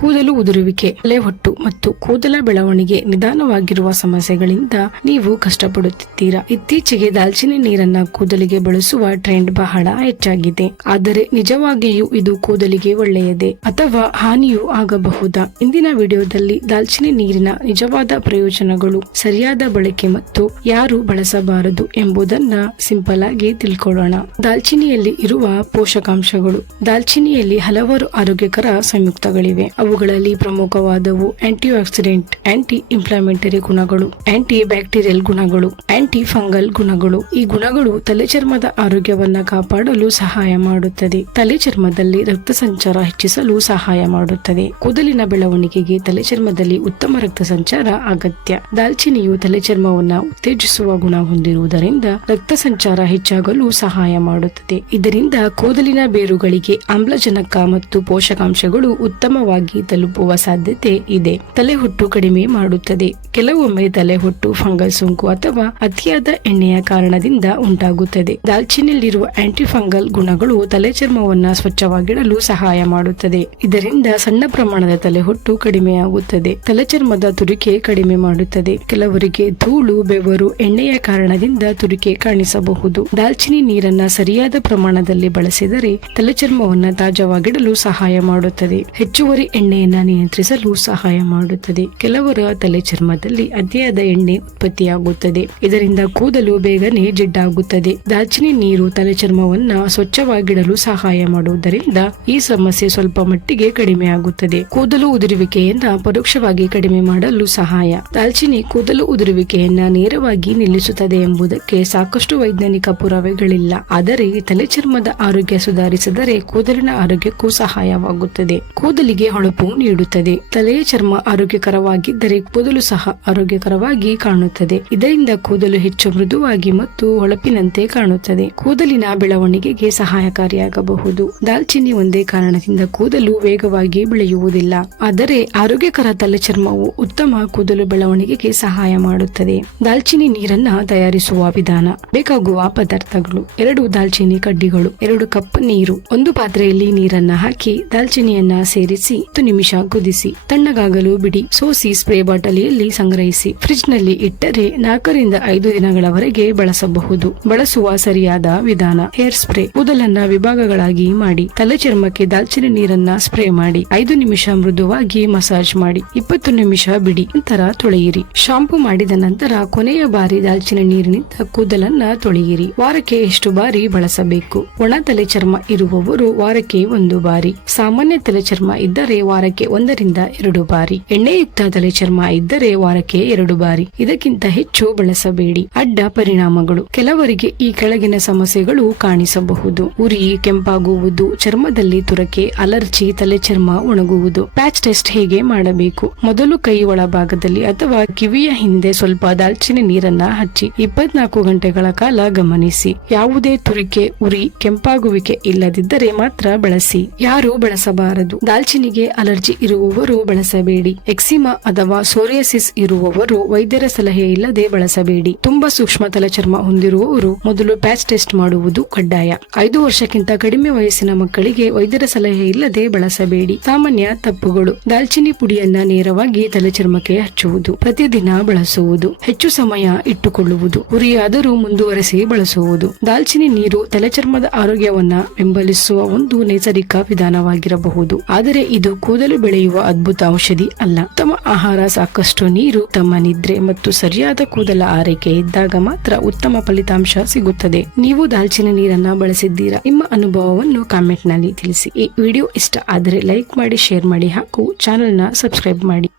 ಕೂದಲು ಉದುರುವಿಕೆ, ತಲೆಹೊಟ್ಟು ಮತ್ತು ಕೂದಲ ಬೆಳವಣಿಗೆ ನಿಧಾನವಾಗಿರುವ ಸಮಸ್ಯೆಗಳಿಂದ ನೀವು ಕಷ್ಟಪಡುತ್ತಿದ್ದೀರಾ. ಇತ್ತೀಚೆಗೆ ದಾಲ್ಚಿನ್ನಿ ನೀರನ್ನ ಕೂದಲಿಗೆ ಬಳಸುವ ಟ್ರೆಂಡ್ ಬಹಳ ಹೆಚ್ಚಾಗಿದೆ. ಆದರೆ ನಿಜವಾಗಿಯೂ ಇದು ಕೂದಲಿಗೆ ಒಳ್ಳೆಯದೇ ಅಥವಾ ಹಾನಿಯೂ ಆಗಬಹುದಾ? ಇಂದಿನ ವಿಡಿಯೋದಲ್ಲಿ ದಾಲ್ಚಿನ್ನಿ ನೀರಿನ ನಿಜವಾದ ಪ್ರಯೋಜನಗಳು, ಸರಿಯಾದ ಬಳಕೆ ಮತ್ತು ಯಾರು ಬಳಸಬಾರದು ಎಂಬುದನ್ನ ಸಿಂಪಲ್ ಆಗಿ ತಿಳ್ಕೊಳ್ಳೋಣ. ದಾಲ್ಚಿನ್ನಿಯಲ್ಲಿ ಇರುವ ಪೋಷಕಾಂಶಗಳು. ದಾಲ್ಚಿನ್ನಿಯಲ್ಲಿ ಹಲವಾರು ಆರೋಗ್ಯಕರ ಸಂಯುಕ್ತಗಳಿವೆ. ಅವುಗಳಲ್ಲಿ ಪ್ರಮುಖವಾದವು ಆಂಟಿ ಆಕ್ಸಿಡೆಂಟ್, ಆಂಟಿ ಇನ್ಫ್ಲಾಮೇಟರಿ ಗುಣಗಳು, ಆಂಟಿ ಬ್ಯಾಕ್ಟೀರಿಯಲ್ ಗುಣಗಳು, ಆಂಟಿ ಫಂಗಲ್ ಗುಣಗಳು. ಈ ಗುಣಗಳು ತಲೆ ಚರ್ಮದ ಆರೋಗ್ಯವನ್ನ ಕಾಪಾಡಲು ಸಹಾಯ ಮಾಡುತ್ತದೆ. ತಲೆ ಚರ್ಮದಲ್ಲಿ ರಕ್ತ ಸಂಚಾರ ಹೆಚ್ಚಿಸಲು ಸಹಾಯ ಮಾಡುತ್ತದೆ. ಕೂದಲಿನ ಬೆಳವಣಿಗೆಗೆ ತಲೆ ಚರ್ಮದಲ್ಲಿ ಉತ್ತಮ ರಕ್ತ ಸಂಚಾರ ಅಗತ್ಯ. ದಾಲ್ಚಿನ್ನಿಯು ತಲೆ ಚರ್ಮವನ್ನ ಉತ್ತೇಜಿಸುವ ಗುಣ ಹೊಂದಿರುವುದರಿಂದ ರಕ್ತ ಸಂಚಾರ ಹೆಚ್ಚಾಗಲು ಸಹಾಯ ಮಾಡುತ್ತದೆ. ಇದರಿಂದ ಕೂದಲಿನ ಬೇರುಗಳಿಗೆ ಆಮ್ಲಜನಕ ಮತ್ತು ಪೋಷಕಾಂಶಗಳು ಉತ್ತಮವಾಗಿ ತಲುಪುವ ಸಾಧ್ಯತೆ ಇದೆ. ತಲೆಹೊಟ್ಟು ಕಡಿಮೆ ಮಾಡುತ್ತದೆ. ಕೆಲವೊಮ್ಮೆ ತಲೆಹೊಟ್ಟು ಫಂಗಲ್ ಸೋಂಕು ಅಥವಾ ಅತಿಯಾದ ಎಣ್ಣೆಯ ಕಾರಣದಿಂದ ಉಂಟಾಗುತ್ತದೆ. ದಾಲ್ಚಿನ್ನಿಯಲ್ಲಿರುವ ಆಂಟಿ ಫಂಗಲ್ ಗುಣಗಳು ತಲೆ ಚರ್ಮವನ್ನ ಸ್ವಚ್ಛವಾಗಿಡಲು ಸಹಾಯ ಮಾಡುತ್ತದೆ. ಇದರಿಂದ ಸಣ್ಣ ಪ್ರಮಾಣದ ತಲೆಹೊಟ್ಟು ಕಡಿಮೆಯಾಗುತ್ತದೆ. ತಲೆ ಚರ್ಮದ ತುರಿಕೆ ಕಡಿಮೆ ಮಾಡುತ್ತದೆ. ಕೆಲವರಿಗೆ ಧೂಳು, ಬೆವರು, ಎಣ್ಣೆಯ ಕಾರಣದಿಂದ ತುರಿಕೆ ಕಾಣಿಸಬಹುದು. ದಾಲ್ಚಿನ್ನಿ ನೀರನ್ನ ಸರಿಯಾದ ಪ್ರಮಾಣದಲ್ಲಿ ಬಳಸಿದರೆ ತಲೆ ಚರ್ಮವನ್ನ ತಾಜಾವಾಗಿಡಲು ಸಹಾಯ ಮಾಡುತ್ತದೆ. ಹೆಚ್ಚುವರಿ ಎಣ್ಣೆಯನ್ನ ನಿಯಂತ್ರಿಸಲು ಸಹಾಯ ಮಾಡುತ್ತದೆ. ಕೆಲವರ ತಲೆ ಚರ್ಮದಲ್ಲಿ ಅತಿಯಾದ ಎಣ್ಣೆ ಉತ್ಪತ್ತಿಯಾಗುತ್ತದೆ. ಇದರಿಂದ ಕೂದಲು ಬೇಗನೆ ಜಿಡ್ಡಾಗುತ್ತದೆ. ದಾಲ್ಚಿನ್ನಿ ನೀರು ತಲೆ ಚರ್ಮವನ್ನ ಸ್ವಚ್ಛವಾಗಿಡಲು ಸಹಾಯ ಮಾಡುವುದರಿಂದ ಈ ಸಮಸ್ಯೆ ಸ್ವಲ್ಪ ಮಟ್ಟಿಗೆ ಕಡಿಮೆಯಾಗುತ್ತದೆ. ಕೂದಲು ಉದುರುವಿಕೆಯನ್ನ ಪರೋಕ್ಷವಾಗಿ ಕಡಿಮೆ ಮಾಡಲು ಸಹಾಯ. ದಾಲ್ಚಿನ್ನಿ ಕೂದಲು ಉದುರುವಿಕೆಯನ್ನ ನೇರವಾಗಿ ನಿಲ್ಲಿಸುತ್ತದೆ ಎಂಬುದಕ್ಕೆ ಸಾಕಷ್ಟು ವೈಜ್ಞಾನಿಕ ಪುರಾವೆಗಳಿಲ್ಲ. ಆದರೆ ತಲೆ ಚರ್ಮದ ಆರೋಗ್ಯ ಸುಧಾರಿಸಿದರೆ ಕೂದಲಿನ ಆರೋಗ್ಯಕ್ಕೂ ಸಹಾಯವಾಗುತ್ತದೆ. ಕೂದಲಿಗೆ ಹೊಳಪು ನೀಡುತ್ತದೆ. ತಲೆಯ ಚರ್ಮ ಆರೋಗ್ಯಕರವಾಗಿದ್ದರೆ ಕೂದಲು ಸಹ ಆರೋಗ್ಯಕರವಾಗಿ ಕಾಣುತ್ತದೆ. ಇದರಿಂದ ಕೂದಲು ಹೆಚ್ಚು ಮೃದುವಾಗಿ ಮತ್ತು ಹೊಳಪಿನಂತೆ ಕಾಣುತ್ತದೆ. ಕೂದಲಿನ ಬೆಳವಣಿಗೆಗೆ ಸಹಾಯಕಾರಿಯಾಗಬಹುದು. ದಾಲ್ಚಿನ್ನಿ ಒಂದೇ ಕಾರಣದಿಂದ ಕೂದಲು ವೇಗವಾಗಿ ಬೆಳೆಯುವುದಿಲ್ಲ. ಆದರೆ ಆರೋಗ್ಯಕರ ತಲೆ ಚರ್ಮವು ಉತ್ತಮ ಕೂದಲು ಬೆಳವಣಿಗೆಗೆ ಸಹಾಯ ಮಾಡುತ್ತದೆ. ದಾಲ್ಚಿನ್ನಿ ನೀರನ್ನ ತಯಾರಿಸುವ ವಿಧಾನ. ಬೇಕಾಗುವ ಪದಾರ್ಥಗಳು: 2 ದಾಲ್ಚಿನ್ನಿ ಕಡ್ಡಿಗಳು, 2 ಕಪ್ ನೀರು. ಒಂದು ಪಾತ್ರೆಯಲ್ಲಿ ನೀರನ್ನ ಹಾಕಿ ದಾಲ್ಚಿನ್ನಿಯನ್ನ ಸೇರಿಸಿ 10 ನಿಮಿಷ ಕುದಿಸಿ ತಣ್ಣಗಾಗಲು ಬಿಡಿ. ಸೋಸಿ ಸ್ಪ್ರೇ ಬಾಟಲಿಯಲ್ಲಿ ಸಂಗ್ರಹಿಸಿ. ಫ್ರಿಡ್ಜ್ ನಲ್ಲಿ ಇಟ್ಟರೆ 4 ರಿಂದ 5 ದಿನಗಳವರೆಗೆ ಬಳಸಬಹುದು. ಬಳಸುವ ಸರಿಯಾದ ವಿಧಾನ: ಹೇರ್ ಸ್ಪ್ರೇ. ಕೂದಲನ್ನ ವಿಭಾಗಗಳಾಗಿ ಮಾಡಿ ತಲೆ ಚರ್ಮಕ್ಕೆ ದಾಲ್ಚಿನ್ನಿ ನೀರನ್ನ ಸ್ಪ್ರೇ ಮಾಡಿ 5 ನಿಮಿಷ ಮೃದುವಾಗಿ ಮಸಾಜ್ ಮಾಡಿ 20 ನಿಮಿಷ ಬಿಡಿ. ನಂತರ ತೊಳೆಯಿರಿ. ಶಾಂಪೂ ಮಾಡಿದ ನಂತರ ಕೊನೆಯ ಬಾರಿ ದಾಲ್ಚಿನ್ನಿ ನೀರಿನಿಂದ ಕೂದಲನ್ನ ತೊಳೆಯಿರಿ. ವಾರಕ್ಕೆ ಎಷ್ಟು ಬಾರಿ ಬಳಸಬೇಕು? ಒಣ ತಲೆ ಚರ್ಮ ಇರುವವರು ವಾರಕ್ಕೆ 1 ಬಾರಿ. ಸಾಮಾನ್ಯ ತಲೆ ಚರ್ಮ ಇದ್ದರೆ ವಾರಕ್ಕೆ 1 ರಿಂದ 2 ಬಾರಿ. ಎಣ್ಣೆಯುಕ್ತ ತಲೆ ಚರ್ಮ ಇದ್ದರೆ ವಾರಕ್ಕೆ 2 ಬಾರಿ. ಇದಕ್ಕಿಂತ ಹೆಚ್ಚು ಬಳಸಬೇಡಿ. ಅಡ್ಡ ಪರಿಣಾಮಗಳು. ಕೆಲವರಿಗೆ ಈ ಕೆಳಗಿನ ಸಮಸ್ಯೆಗಳು ಕಾಣಿಸಬಹುದು: ಉರಿ, ಕೆಂಪಾಗುವುದು, ಚರ್ಮದಲ್ಲಿ ತುರಕೆ, ಅಲರ್ಜಿ, ತಲೆ ಚರ್ಮ ಒಣಗುವುದು. ಪ್ಯಾಚ್ ಟೆಸ್ಟ್ ಹೇಗೆ ಮಾಡಬೇಕು? ಮೊದಲು ಕೈ ಒಳಭಾಗದಲ್ಲಿ ಅಥವಾ ಕಿವಿಯ ಹಿಂದೆ ಸ್ವಲ್ಪ ದಾಲ್ಚಿನ್ನಿ ನೀರನ್ನ ಹಚ್ಚಿ 24 ಗಂಟೆಗಳ ಕಾಲ ಗಮನಿಸಿ. ಯಾವುದೇ ತುರಿಕೆ, ಉರಿ, ಕೆಂಪಾಗುವಿಕೆ ಇಲ್ಲದಿದ್ದರೆ ಮಾತ್ರ ಬಳಸಿ. ಯಾರು ಬಳಸಬಾರದು? ದಾಲ್ಚಿನ್ನಿಗೆ ಅಲರ್ಜಿ ಇರುವವರು ಬಳಸಬೇಡಿ. ಎಕ್ಸಿಮಾ ಅಥವಾ ಸೋರಿಯಾಸಿಸ್ ಇರುವವರು ವೈದ್ಯರ ಸಲಹೆ ಇಲ್ಲದೆ ಬಳಸಬೇಡಿ. ತುಂಬಾ ಸೂಕ್ಷ್ಮ ತಲೆ ಚರ್ಮ ಹೊಂದಿರುವವರು ಮೊದಲು ಪ್ಯಾಚ್ ಟೆಸ್ಟ್ ಮಾಡುವುದು ಕಡ್ಡಾಯ. 5 ವರ್ಷಕ್ಕಿಂತ ಕಡಿಮೆ ವಯಸ್ಸಿನ ಮಕ್ಕಳಿಗೆ ವೈದ್ಯರ ಸಲಹೆ ಇಲ್ಲದೆ ಬಳಸಬೇಡಿ. ಸಾಮಾನ್ಯ ತಪ್ಪುಗಳು: ದಾಲ್ಚಿನ್ನಿ ಪುಡಿಯನ್ನ ನೇರವಾಗಿ ತಲೆ ಚರ್ಮಕ್ಕೆ ಹಚ್ಚುವುದು, ಪ್ರತಿದಿನ ಬಳಸುವುದು, ಹೆಚ್ಚು ಸಮಯ ಇಟ್ಟುಕೊಳ್ಳುವುದು, ಉರಿಯಾದರೂ ಮುಂದುವರೆಸಿ ಬಳಸುವುದು. ದಾಲ್ಚಿನ್ನಿ ನೀರು ತಲೆ ಚರ್ಮದ ಆರೋಗ್ಯವನ್ನ ಬೆಂಬಲಿಸುವ ಒಂದು ನೈಸರ್ಗಿಕ ವಿಧಾನವಾಗಿರಬಹುದು. ಆದರೆ ಇದು ಕೂದಲು ಬೆಳೆಯುವ ಅದ್ಭುತ ಔಷಧಿ ಅಲ್ಲ. ಉತ್ತಮ ಆಹಾರ, ಸಾಕಷ್ಟು ನೀರು, ತಮ್ಮ ನಿದ್ರೆ ಮತ್ತು ಸರಿಯಾದ ಕೂದಲ ಆರೈಕೆ ಇದ್ದಾಗ ಮಾತ್ರ ಉತ್ತಮ ಫಲಿತಾಂಶ ಸಿಗುತ್ತದೆ. ನೀವು ದಾಲ್ಚಿನ್ನಿ ನೀರನ್ನ ಬಳಸಿದ್ದೀರಾ? ನಿಮ್ಮ ಅನುಭವವನ್ನು ಕಾಮೆಂಟ್ ನಲ್ಲಿ ತಿಳಿಸಿ. ಈ ವಿಡಿಯೋ ಇಷ್ಟ ಆದರೆ ಲೈಕ್ ಮಾಡಿ, ಶೇರ್ ಮಾಡಿ ಹಾಗೂ ಚಾನೆಲ್ ನ ಸಬ್ಸ್ಕ್ರೈಬ್ ಮಾಡಿ.